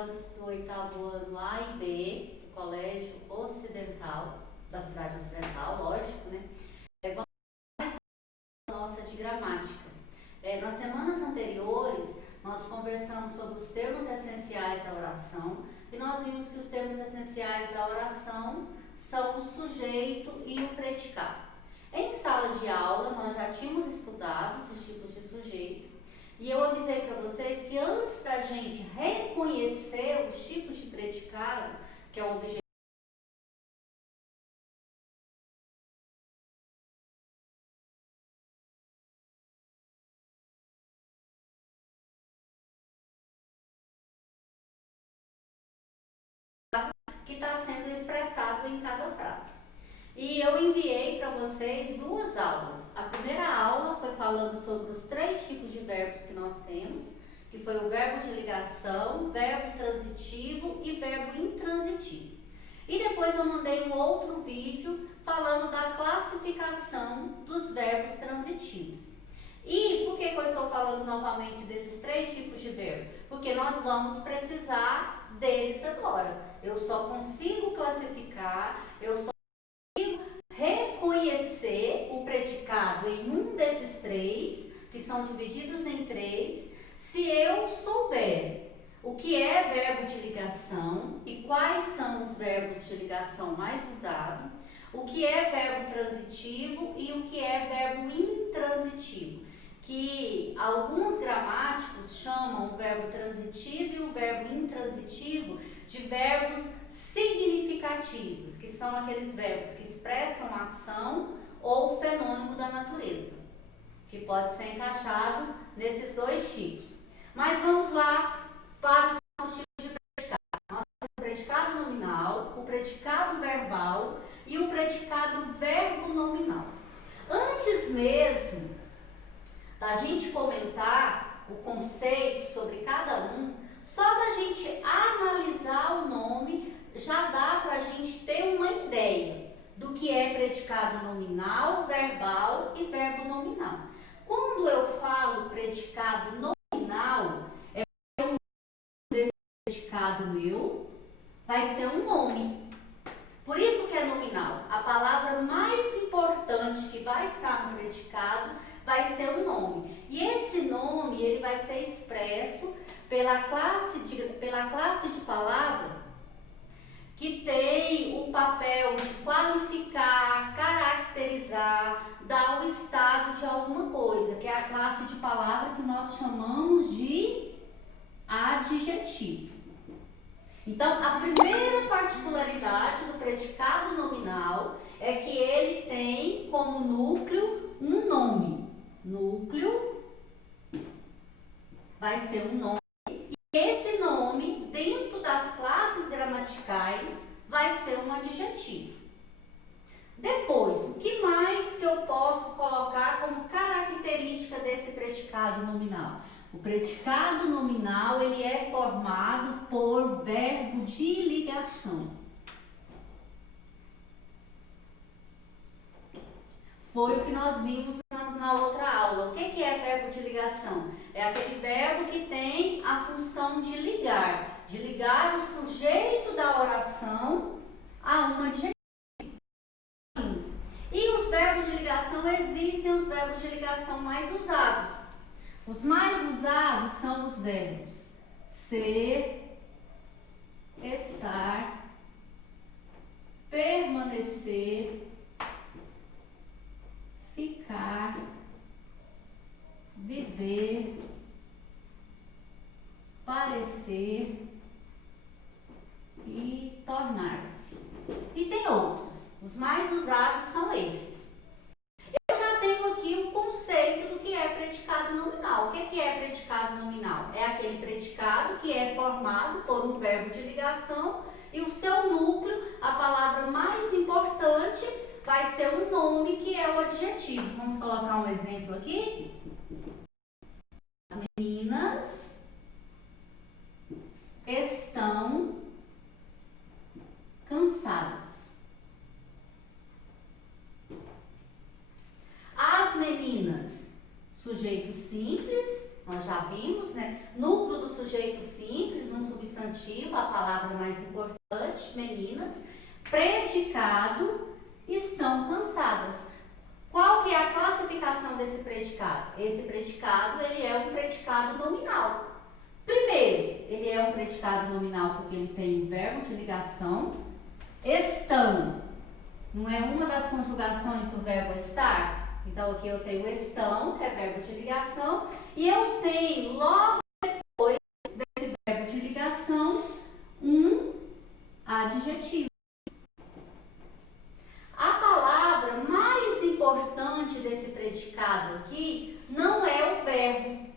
estudantes do 8º ano A e B, do Colégio Ocidental, da cidade ocidental, lógico, né? Vamos mais uma nossa de gramática. Nas semanas anteriores, nós conversamos sobre os termos essenciais da oração e nós vimos que os termos essenciais da oração são o sujeito e o predicado. Em sala de aula, nós já tínhamos estudado os tipos de sujeito e eu avisei para vocês que antes da gente reconhecer os tipos de predicado, que é o objetivo que está sendo expressado em cada frase. E eu enviei para vocês 2 aulas. A primeira aula foi falando sobre os 3 tipos de verbos que nós temos, que foi o verbo de ligação, verbo transitivo e verbo intransitivo. E depois eu mandei um outro vídeo falando da classificação dos verbos transitivos. E por que eu estou falando novamente desses 3 tipos de verbo? Porque nós vamos precisar deles agora. Eu só consigo classificar, eu só consigo reconhecer o predicado em um desses 3, que são divididos em 3, se eu souber o que é verbo de ligação e quais são os verbos de ligação mais usados, o que é verbo transitivo e o que é verbo intransitivo, que alguns gramáticos chamam o verbo transitivo e o verbo intransitivo de verbos significativos, que são aqueles verbos que expressam a ação ou fenômeno da natureza, que pode ser encaixado nesses 2 tipos. Mas vamos lá para os nossos tipos de predicado. Nós temos o predicado nominal, o predicado verbal e o predicado verbo nominal. Antes mesmo da gente comentar o conceito sobre cada um, só da gente analisar o nome já dá para a gente ter uma ideia do que é predicado nominal, verbal e verbo nominal. Quando eu falo predicado nominal, é um desse predicado meu vai ser um nome. Por isso que é nominal. A palavra mais importante que vai estar no predicado vai ser um nome. E esse nome ele vai ser expresso pela classe de palavra que tem o papel de qualificar, caracterizar, dar o estado de alguma coisa, que é a classe de palavra que nós chamamos de adjetivo. Então, a primeira particularidade do predicado nominal é que ele tem como núcleo um nome. Núcleo vai ser um nome. E esse nome, dentro das classes gramaticais, vai ser um adjetivo. Depois, o que mais que eu posso colocar como característica desse predicado nominal? O predicado nominal ele é formado por verbo de ligação. Foi o que nós vimos na outra aula. O que é verbo de ligação? É aquele verbo que tem a função de ligar o sujeito da oração a um adjetivo. E os verbos de ligação, existem os verbos de ligação mais usados. Os mais usados são os verbos ser, estar, permanecer, ficar, viver, parecer e tornar-se. E tem outros. Os mais usados são esses. Eu já tenho aqui um conceito do que é predicado nominal. O que é predicado nominal? É aquele predicado que é formado por um verbo de ligação e o seu núcleo, a palavra mais importante, vai ser um nome que é o adjetivo. Vamos colocar um exemplo aqui. As meninas estão cansadas. As meninas, sujeito simples, nós já vimos. adjetivos, né? Núcleo do sujeito simples, um substantivo, a palavra mais importante, meninas. Predicado, estão cansadas. Qual que é a classificação desse predicado? Esse predicado, ele é um predicado nominal. Primeiro, ele é um predicado nominal porque ele tem um verbo de ligação. Estão, não é uma das conjugações do verbo estar? Então, aqui eu tenho estão, que é verbo de ligação, e eu tenho, logo depois desse verbo de ligação, um adjetivo. A palavra mais importante desse predicado aqui não é o verbo,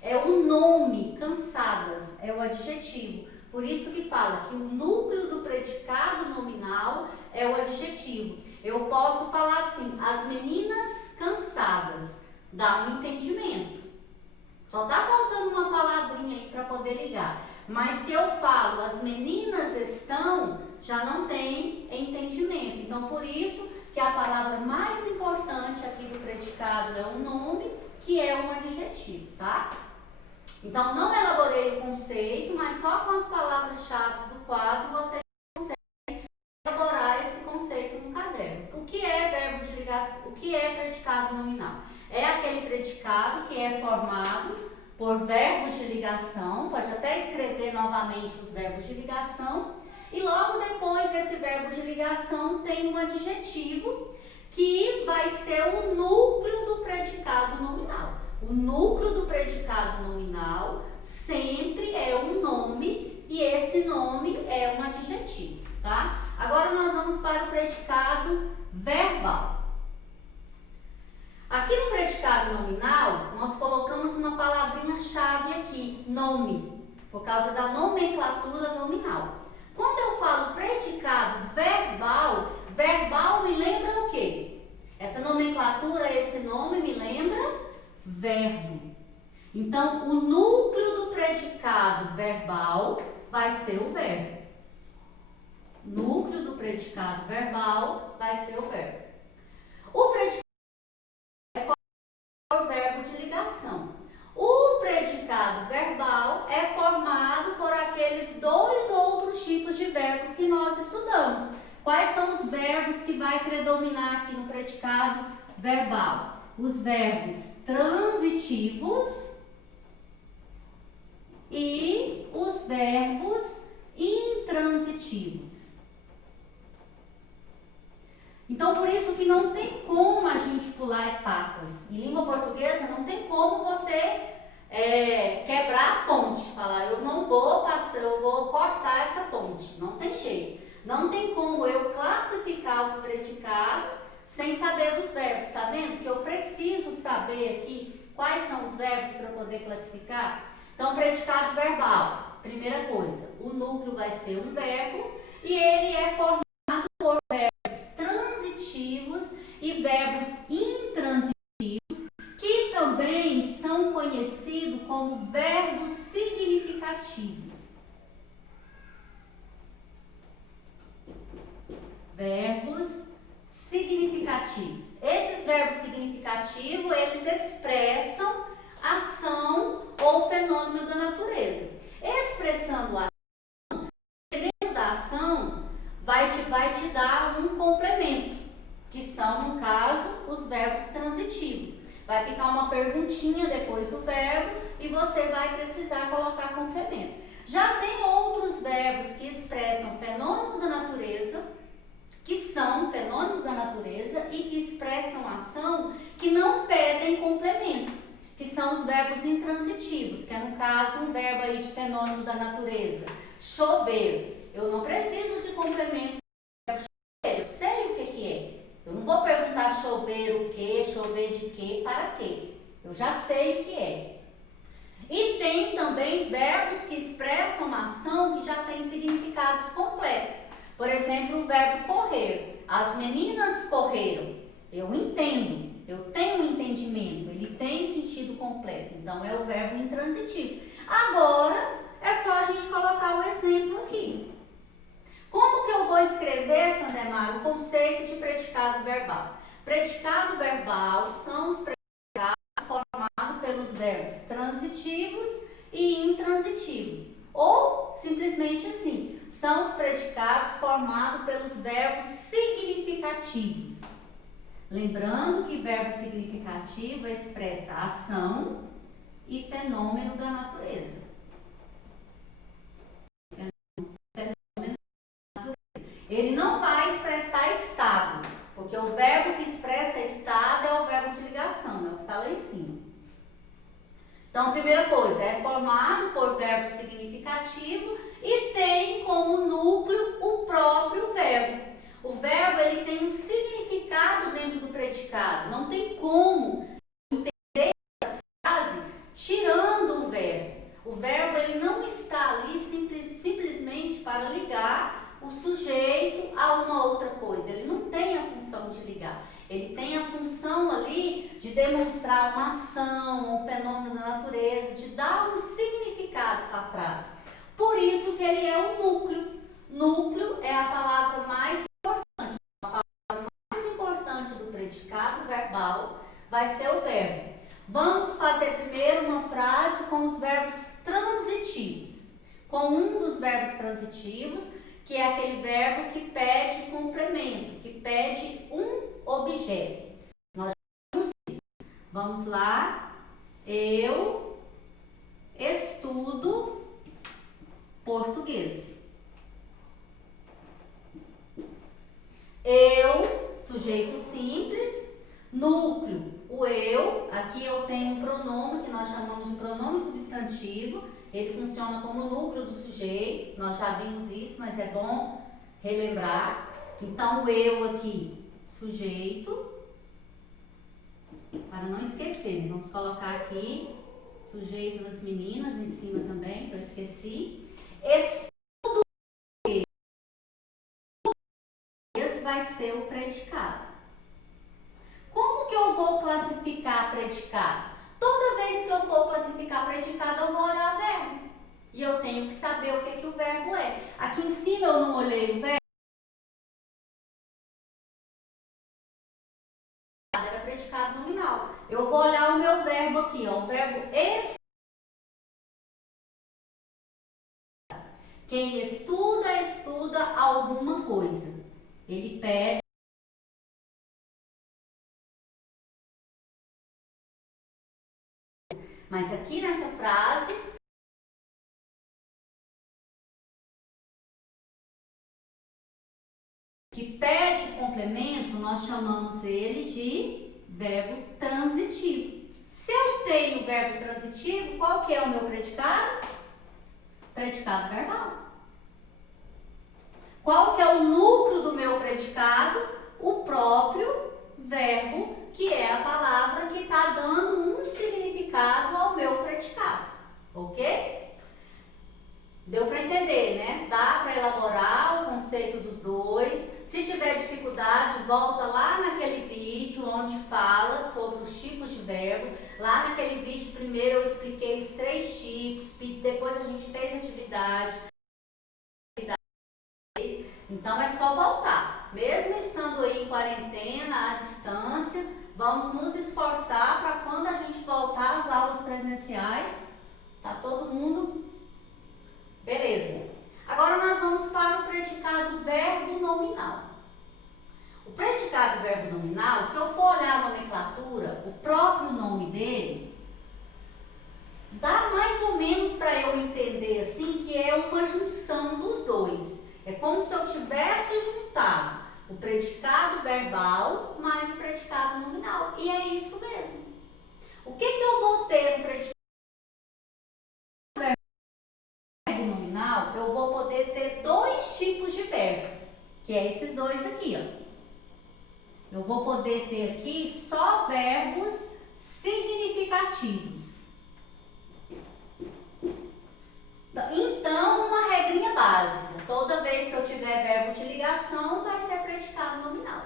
é o nome, cansadas, é o adjetivo. Por isso que fala que o núcleo do predicado nominal é o adjetivo. Eu posso falar assim, as meninas cansadas, dá um entendimento. Só tá faltando uma palavrinha aí para poder ligar. Mas se eu falo as meninas estão, já não tem entendimento. Então, por isso que a palavra mais importante aqui do predicado é o nome, que é um adjetivo, tá? Então, não elaborei o conceito, mas só com as palavras-chave do quadro você consegue elaborar esse conceito no caderno. O que é verbo de ligação? O que é predicado nominal? É aquele predicado que é formado por verbos de ligação, pode até escrever novamente os verbos de ligação, e logo depois desse verbo de ligação tem um adjetivo que vai ser o núcleo do predicado nominal. O núcleo do predicado nominal sempre é um nome e esse nome é um adjetivo, tá? Agora nós vamos para o predicado verbal. Aqui no predicado nominal, nós colocamos uma palavrinha-chave aqui, nome, por causa da nomenclatura nominal. Quando eu falo predicado verbal, verbal me lembra o quê? Essa nomenclatura, esse nome me lembra verbo. Então, o núcleo do predicado verbal vai ser o verbo. Núcleo do predicado verbal vai ser o verbo. O predicado é formado por verbo de ligação. O predicado verbal é formado por aqueles dois outros tipos de verbos que nós estudamos. Quais são os verbos que vai predominar aqui no predicado verbal? Os verbos transitivos e os verbos intransitivos. Então, por isso que não tem como a gente pular etapas. Em língua portuguesa, não tem como você quebrar a ponte, falar, eu não vou passar, eu vou cortar essa ponte. Não tem jeito. Não tem como eu classificar os predicados sem saber dos verbos, tá vendo? Que eu preciso saber aqui quais são os verbos para poder classificar. Então, predicado verbal, primeira coisa, o núcleo vai ser um verbo e ele é formado por verbos transitivos e verbos intransitivos, que também são conhecidos como verbos significativos. Verbos significativos. Esses verbos significativos, eles expressam ação ou fenômeno da natureza. Expressando a ação, dependendo da ação, vai te dar um complemento, que são, no caso, os verbos transitivos. Vai ficar uma perguntinha depois do verbo e você vai precisar colocar complemento. Já tem outros verbos que expressam fenômeno da natureza, que são fenômenos da natureza e que expressam ação que não pedem complemento, que são os verbos intransitivos, que é no caso um verbo aí de fenômeno da natureza. Chover, eu não preciso de complemento. Eu sei o que é. Eu não vou perguntar chover o que, chover de que, para quê. Eu já sei o que é. E tem também verbos que expressam ação que já tem significados complexos. Por exemplo, o verbo correr. As meninas correram. Eu entendo, eu tenho um entendimento, ele tem sentido completo. Então, é o verbo intransitivo. Agora, é só a gente colocar o exemplo aqui. Como que eu vou escrever, Sandemar, o conceito de predicado verbal? Predicado verbal são os predicados formado pelos verbos transitivos e intransitivos. Ou, simplesmente assim, são os predicados formados pelos verbos significativos. Lembrando que verbo significativo expressa ação e fenômeno da natureza. Ele não vai expressar estado, porque o verbo que expressa estado é o verbo de ligação, é o que está lá em cima. Então, a primeira coisa, é formado por verbo significativo e tem como núcleo o próprio verbo. O verbo ele tem um significado dentro do predicado, não tem como entender essa frase tirando o verbo. O verbo ele não está ali simplesmente para ligar o sujeito a uma outra coisa, ele não tem a função de ligar. Ele tem a função ali de demonstrar uma ação, um fenômeno da natureza, de dar um significado para a frase. Por isso que ele é o núcleo. Núcleo é a palavra mais importante. A palavra mais importante do predicado verbal vai ser o verbo. Vamos fazer primeiro uma frase com os verbos transitivos. Com um dos verbos transitivos, que é aquele verbo que pede complemento, que pede um objeto. Nós temos isso. Vamos lá. Eu estudo português. Eu, sujeito simples, núcleo, o eu, aqui eu tenho um pronome que nós chamamos de pronome substantivo. Ele funciona como núcleo do sujeito, nós já vimos isso, mas é bom relembrar. Então, o eu aqui, sujeito, para não esquecer, né? Vamos colocar aqui, sujeito das meninas em cima também, que eu esqueci. Estudo vai ser o predicado. Como que eu vou classificar predicado? Toda vez que eu for classificar predicado, eu vou olhar verbo. E eu tenho que saber o que o verbo é. Aqui em cima eu não olhei o verbo. Era predicado nominal. Eu vou olhar o meu verbo aqui, ó, o verbo estudar. Quem estuda, estuda alguma coisa. Ele pede. Mas aqui nessa frase, que pede complemento, nós chamamos ele de verbo transitivo. Se eu tenho verbo transitivo, qual que é o meu predicado? Predicado verbal. Qual que é o núcleo do meu predicado? O próprio verbo, que é a palavra que está dando um significado ao meu predicado. Ok? Deu para entender, né? Dá para elaborar o conceito dos dois. Se tiver dificuldade, volta lá naquele vídeo onde fala sobre os tipos de verbo. Lá naquele vídeo, primeiro eu expliquei os 3 tipos, depois a gente fez atividade. Então é só voltar. Mesmo estando aí em quarentena, à distância, vamos nos esforçar para quando a gente voltar às aulas presenciais, tá todo mundo? Beleza. Agora nós vamos para o predicado verbo nominal. O predicado verbo nominal, se eu for olhar a nomenclatura, o próprio nome dele, dá mais ou menos para eu entender assim que é uma junção dos dois. É como se eu tivesse juntado o predicado verbal mais o predicado nominal. E é isso mesmo. O que eu vou ter no predicado verbo nominal? Eu vou poder ter 2 tipos de verbo, que é esses dois aqui, ó. Eu vou poder ter aqui só verbos significativos. Então, uma regrinha básica. Toda vez que eu tiver verbo de ligação, vai ser predicado nominal.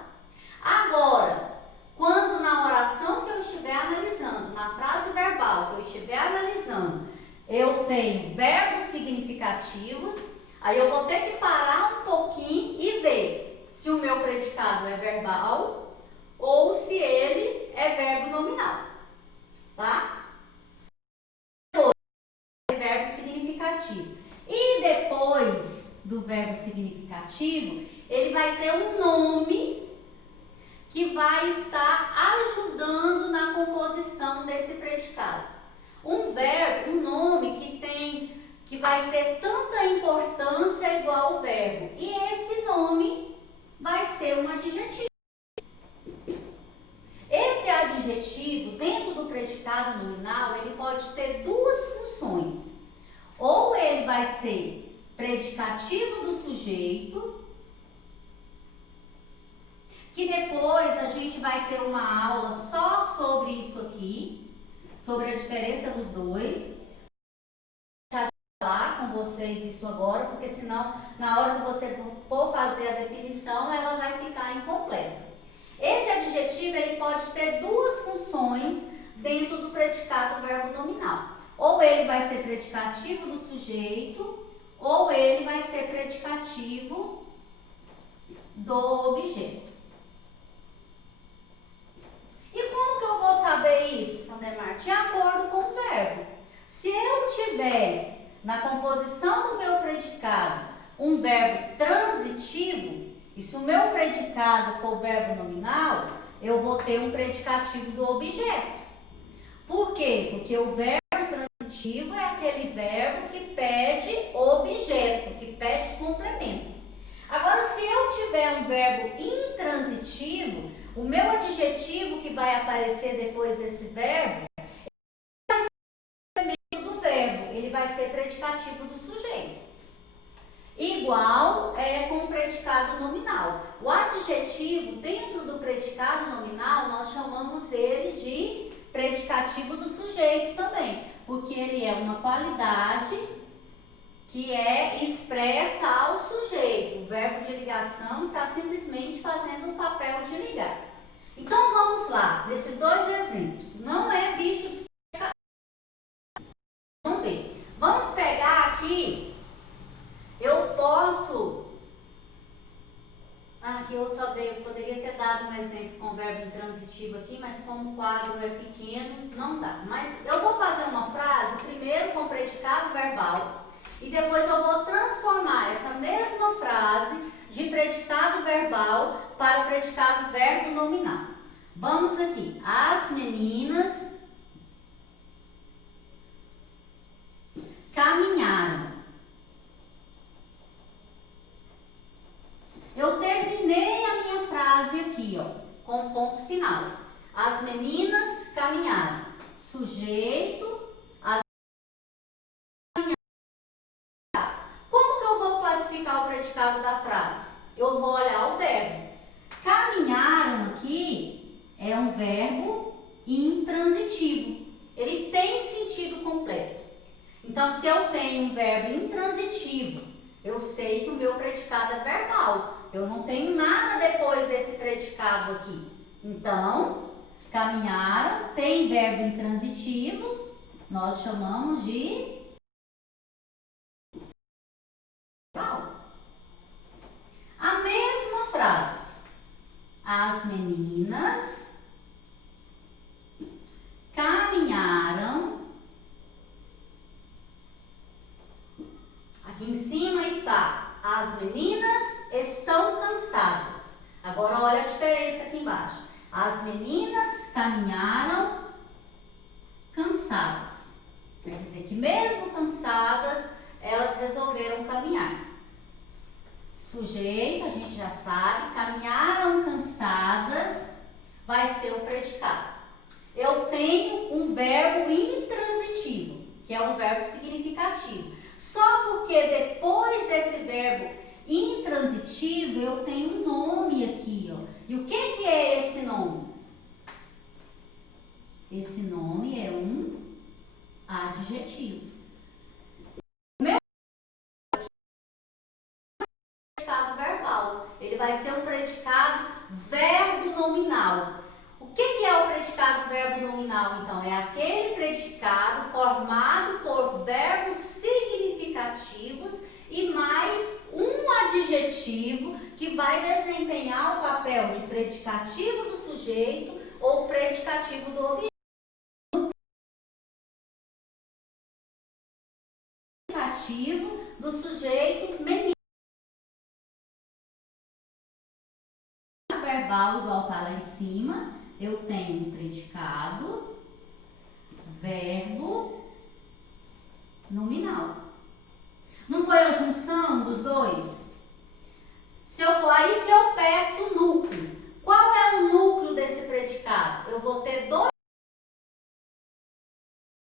Agora, quando na oração que eu estiver analisando, na frase verbal que eu estiver analisando, eu tenho verbos significativos, aí eu vou ter que parar um pouquinho e ver se o meu predicado é verbal ou se ele é verbo nominal. tá? Verbo significativo. E depois do verbo significativo, ele vai ter um nome que vai estar ajudando na composição desse predicado. Um verbo, um nome que vai ter tanta importância igual o verbo. E esse nome vai ser um adjetivo. Esse adjetivo, dentro do predicado nominal, ele pode ter duas funções. Ou ele vai ser predicativo do sujeito, que depois a gente vai ter uma aula só sobre isso aqui, sobre a diferença dos dois. Já vou falar com vocês isso agora, porque senão, na hora que você for fazer a definição, ela vai ficar incompleta. Esse adjetivo, ele pode ter duas funções dentro do predicado verbo nominal. Ou ele vai ser predicativo do sujeito, ou ele vai ser predicativo do objeto. E como que eu vou saber isso, Sandemar? De acordo com o verbo. Se eu tiver na composição do meu predicado um verbo transitivo, e se o meu predicado for verbo nominal, eu vou ter um predicativo do objeto. Por quê? Porque o verbo transitivo é aquele verbo que pede objeto, que pede complemento. Agora, se eu tiver um verbo intransitivo, o meu adjetivo que vai aparecer depois desse verbo vai ser complemento do verbo, ele vai ser predicativo do sujeito. Igual com o predicado nominal. O adjetivo dentro do predicado nominal, nós chamamos ele de predicativo do sujeito também, porque ele é uma qualidade que é expressa ao sujeito. O verbo de ligação está simplesmente fazendo o papel de ligar. Então vamos lá, nesses dois exemplos. Não é bicho de sete cabeças. Vamos ver. Vamos pegar aqui. Eu posso. Aqui eu poderia ter dado um exemplo com verbo intransitivo aqui, mas como o quadro é pequeno, não dá. Mas eu vou fazer uma frase primeiro com predicado verbal e depois eu vou transformar essa mesma frase de predicado verbal para o predicado verbo nominal. Vamos aqui. As meninas caminharam. Eu terminei a minha frase aqui, ó, com ponto final. As meninas caminharam. Sujeito, as meninas caminharam. Como que eu vou classificar o predicado da frase? Eu vou olhar o verbo. Caminharam aqui é um verbo intransitivo. Ele tem sentido completo. Então, se eu tenho um verbo intransitivo, eu sei que o meu predicado é verbal. Eu não tenho nada depois desse predicado aqui. Então, caminharam, tem verbo intransitivo, nós chamamos de verbal. A mesma frase. As meninas caminharam. Aqui em cima está: as meninas estão cansadas. Agora olha a diferença aqui embaixo. As meninas caminharam cansadas. Quer dizer que mesmo cansadas, elas resolveram caminhar. Sujeito, a gente já sabe, caminharam cansadas, vai ser o predicado. Eu tenho um verbo intransitivo, que é um verbo significativo. Só porque depois desse verbo intransitivo eu tenho um nome aqui, ó. E o que é esse nome? Esse nome é um adjetivo. O meu predicado verbal, ele vai ser um predicado verbo nominal. O que é o predicado verbo nominal, então? É aquele predicado formado por verbos significativos e mais um adjetivo que vai desempenhar o papel de predicativo do sujeito ou predicativo do objeto. significativo do sujeito menino. Verbal igual tá lá em cima, eu tenho um predicado, verbo, nominal. Não foi a junção dos dois? Se eu peço o núcleo, qual é o núcleo desse predicado? Eu vou ter dois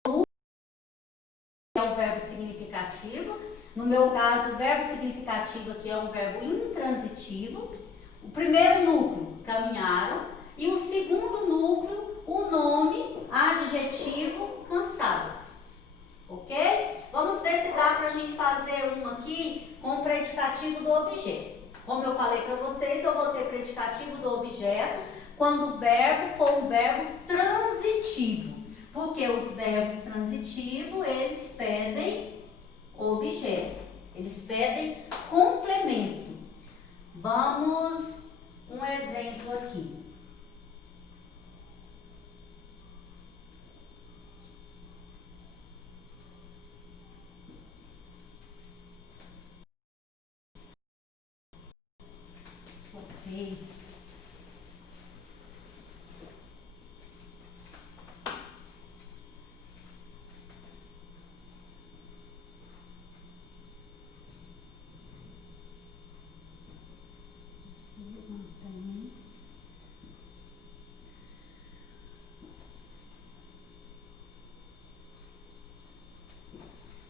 núcleos, que é o verbo significativo. No meu caso, o verbo significativo aqui é um verbo intransitivo. O primeiro núcleo, caminharam, e o segundo núcleo, o nome, adjetivo, cansadas. Ok? Vamos ver se dá para a gente fazer um aqui com o predicativo do objeto. Como eu falei para vocês, eu vou ter predicativo do objeto quando o verbo for um verbo transitivo. Porque os verbos transitivos, eles pedem objeto. Eles pedem complemento. Vamos um exemplo aqui. Ok.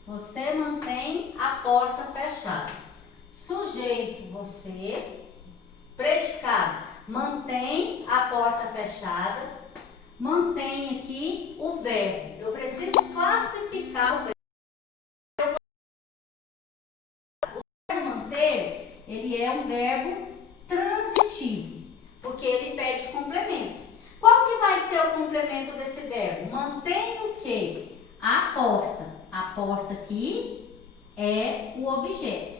Você mantém a porta fechada. Sujeito, você. Predicado, mantém a porta fechada. Mantém aqui o verbo. Eu preciso classificar o verbo. O verbo manter, ele é um verbo transitivo, porque ele pede complemento. Qual que vai ser o complemento desse verbo? Mantém o quê? A porta. A porta aqui é o objeto.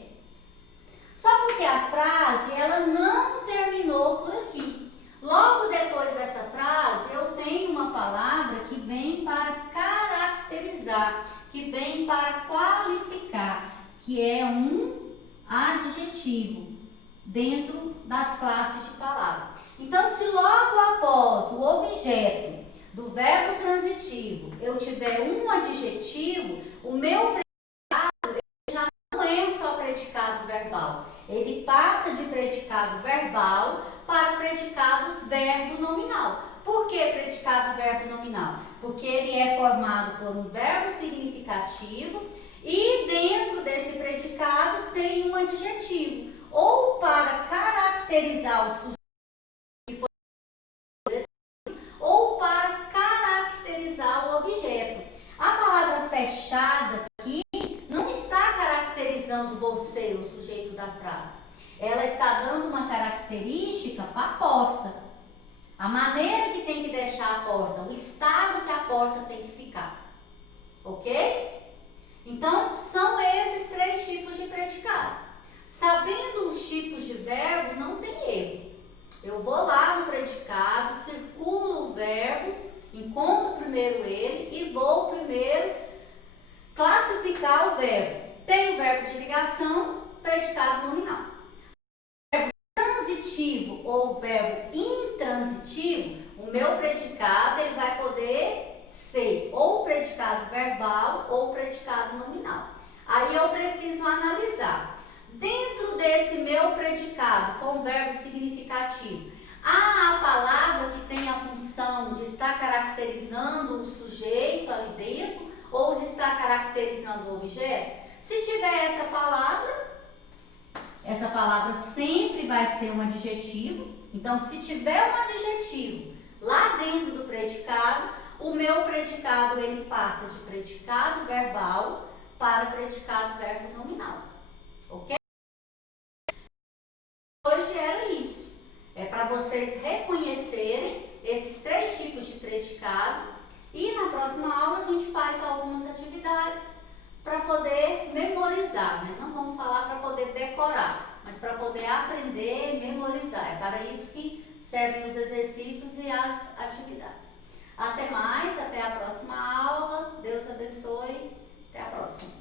Só porque a frase, ela não terminou por aqui. Logo depois dessa frase, eu tenho uma palavra que vem para caracterizar, que vem para qualificar, que é um adjetivo dentro das classes de palavra. Então, se logo após o objeto do verbo transitivo eu tiver um adjetivo, o meu predicado já não é só predicado verbal. Ele passa de predicado verbal para predicado verbo nominal. Por que predicado verbo nominal? Porque ele é formado por um verbo significativo e dentro desse predicado tem um adjetivo. Ou para caracterizar o sujeito, ou para caracterizar o objeto. A palavra fechada aqui não está caracterizando você, o sujeito da frase. Ela está dando uma característica para a porta. A maneira que tem que deixar a porta, o estado que a porta tem que ficar. Ok? Então, são esses três tipos de predicado. Sabendo os tipos de verbo, não tem erro. Eu vou lá no predicado, circulo o verbo, encontro primeiro ele e vou primeiro classificar o verbo. Tem o verbo de ligação, predicado nominal. O verbo transitivo ou verbo intransitivo, o meu predicado ele vai poder ser ou predicado verbal ou predicado nominal. Aí eu preciso analisar. Dentro desse meu predicado com verbo significativo, há a palavra que tem a função de estar caracterizando o sujeito ali dentro ou de estar caracterizando o objeto? Se tiver essa palavra sempre vai ser um adjetivo. Então, se tiver um adjetivo lá dentro do predicado, o meu predicado ele passa de predicado verbal para predicado verbo nominal. Ok? Hoje era isso. É para vocês reconhecerem esses três tipos de predicado e na próxima aula a gente faz algumas atividades para poder memorizar, né? Não vamos falar para poder decorar, mas para poder aprender e memorizar. É para isso que servem os exercícios e as atividades. Até mais, até a próxima aula. Deus abençoe. Até a próxima.